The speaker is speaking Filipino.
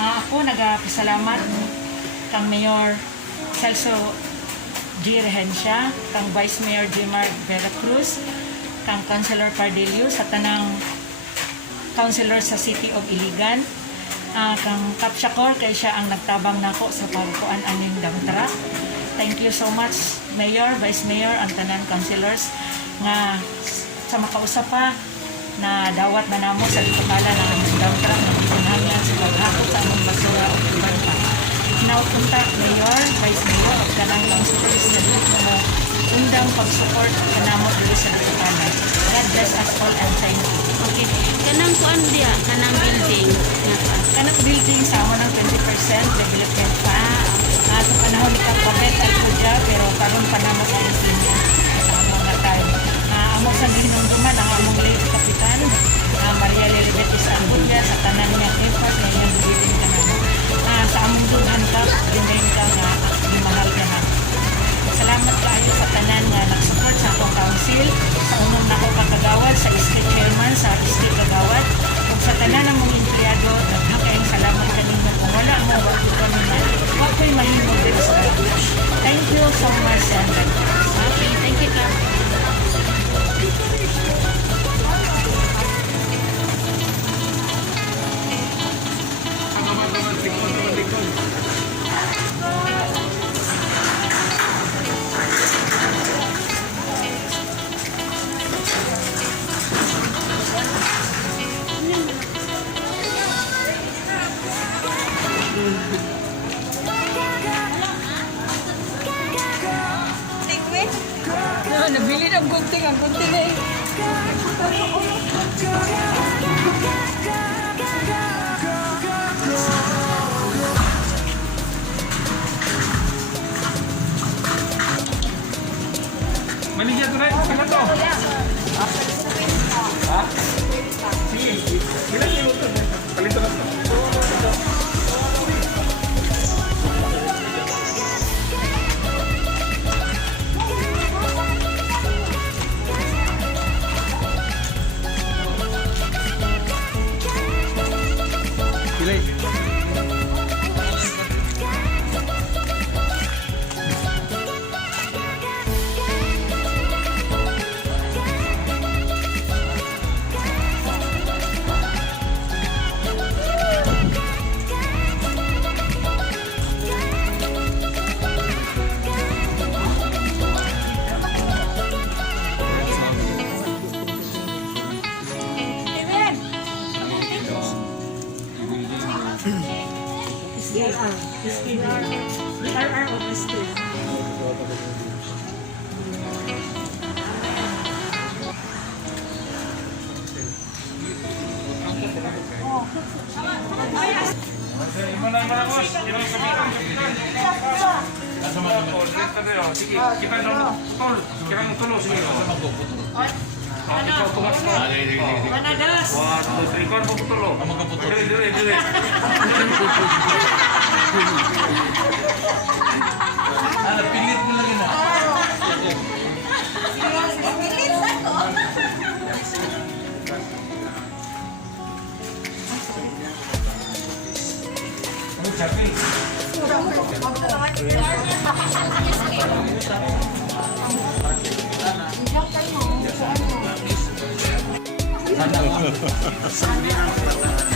Ako nagapasalamat kang Mayor Celso G. Rehencia, kang Vice Mayor Jmar Vera Cruz, kang Councilor Pardelio sa tanang councilor sa City of Iligan, kang Kapsyakor kay siya ang nagtabang nako sa pagkuan aning damtra. Thank you so much Mayor, Vice Mayor, ang tanan councilors nga sa makausap pa na dawat na namo sa likupala ng aming damtra ng pinangyan sa paghakot sa among basura o iban pa. Now, punta Mayor, Vice Mayor, o tanan councilors na dito mo undang pag-support kanamo dito sa likupala. God bless us all and thank you. Okay. Kanang kuan dia, kanang building. Kanang building sa amo ng 20% development fund. Sa panahon ni Kapabet at Kudya, pero karon pa naman ang sinya sa among nga time. Amo sa ginungduman ang among late kapitan, Maria Lilibet Isangkudya, sa tanan niya effort na iyang building ka naman. Sa among dughan ka, remain ka nga mahal ka na. Salamat kayo sa tanan nga nag-support sa akong council, sa unong nako kakagawad, sa state chairman, sa state kagawad, ug sa tanan ng mga empleyado, nagkakayong salamat kanina. Kung wala mo, wag ko naman, wag ko'y mahimo dito sa pagkakas. Thank you so much, and Okay, thank you ka. Nabili ng gunting, ang gunting na eh. Maligya to rin, saan to? Ha? Sige, ilang minuto? Kalito na to. Pilih. RR of the state. Sige, kita nung tol. Kira nung tulo, sige. Ikaw tungas mo. Manadas! 1, 2, 3, 4, puputulo. Dire. Pilit mo lagi na. Ano chapil? Sana.